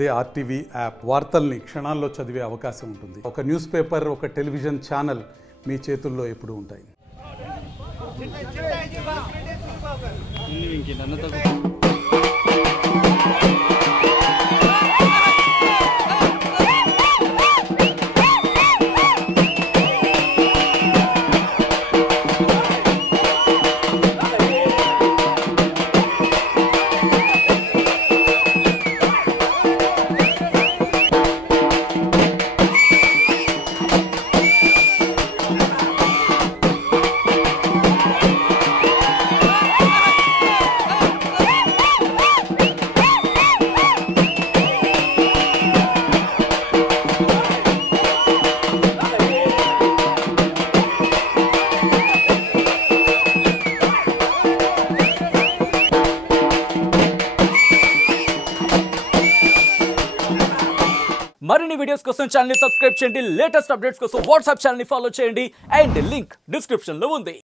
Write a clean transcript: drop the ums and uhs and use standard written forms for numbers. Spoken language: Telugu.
అదే ఆర్టీవీ యాప్ వార్తల్ని క్షణాల్లో చదివే అవకాశం ఉంటుంది. ఒక న్యూస్ పేపర్, ఒక టెలివిజన్ ఛానల్ మీ చేతుల్లో ఎప్పుడూ ఉంటాయి. మరిన్ని వీడియోస్ కోసం ఛానల్ ని సబ్స్క్రైబ్ చేయండి. లేటెస్ట్ అప్డేట్స్ కోసం వాట్సాప్ ఛానల్ ని ఫాలో చేయండి. అండ్ లింక్ డిస్క్రిప్షన్ లో ఉంది.